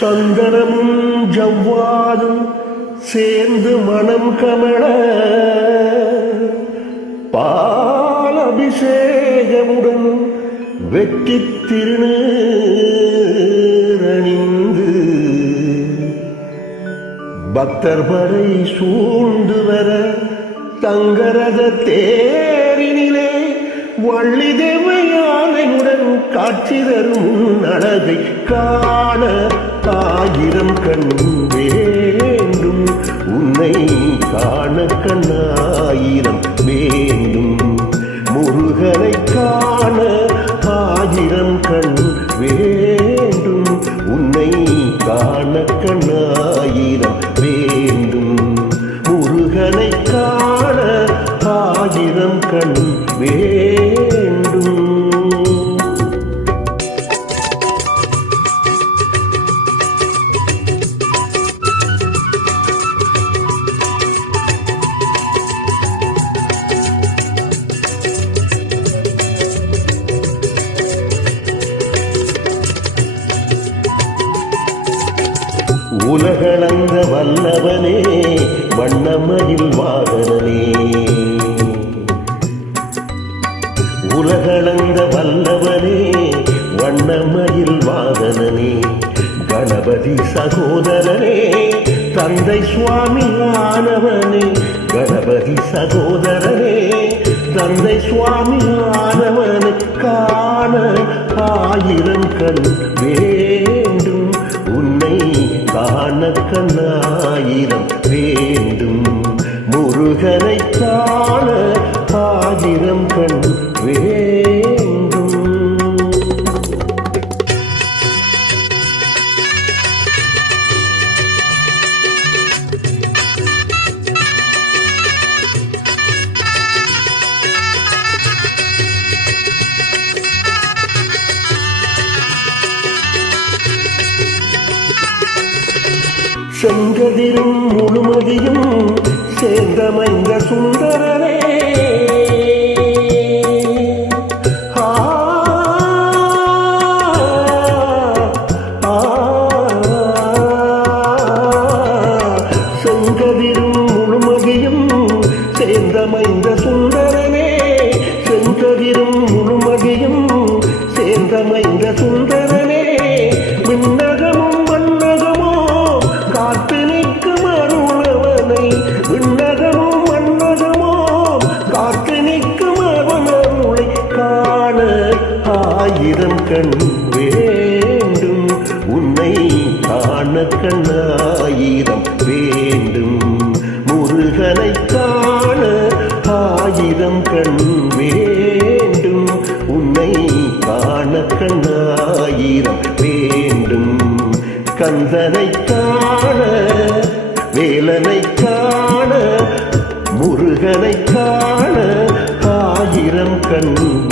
சந்தனமும் ஜவ்வாதும் சேர்ந்து மனம் கமழ பால் அபிஷேகமுடன் வெற்றி திருநீரணிந்து பக்தர் படை சூழ்ந்து வர தங்கரத தேரினிலே வள்ளி தேவையானையுடன் காட்சி தரும் அழகை காண ஆயிரம் கண் வேண்டும், உன்னை காண கண்ணாயிரம் வேண்டும். முருகனை காண ஆயிரம் கண் வேண்டும், உன்னை காண கண்ணாயிரம் வேண்டும். முருகனை காண ஆயிரம் கண் வேண்டும். உலகளந்த வல்லவனே வண்ணமயில் வாகனனே, உலகளந்த வல்லவனே வண்ணமயில் வாகனனே, கணபதி சகோதரனே தந்தை சுவாமி ஆனவனே, கணபதி சகோதரனே தந்தை சுவாமி ஆனவனை காண ஆயிரம் கண் வேண்டும், உன்னை காண கண்ணாயிரம் வேண்டும். முருகனை காண ஆயிரம் கண் வேண்டும். செங்கதிரும் முழுமதியும் சேர்ந்தமைந்த சுந்தரனே, செங்கதிரும் முழுமதியும் சேர்ந்தமைந்த சுந்தரனே, செங்கதிரும் முழுமதியும் சேர்ந்தமைந்த சுந்தரனே, விண்ணகமும் மண்ணகமோ காத்து நிற்கும் அருளவனை, விண்ணகமும் மண்ணகமோ காத்து நிற்கும் அருளை காண ஆயிரம் கண் வேண்டும், உன்னை காண கண்ணாயிரம் வேண்டும். முருகனை காண ஆயிரம் கண் வேண்டும், உன்னை காண கண்ணாயிரம் வேண்டும். கந்தனை காண வேலனை காண முருகனை காண ஆயிரம் கண்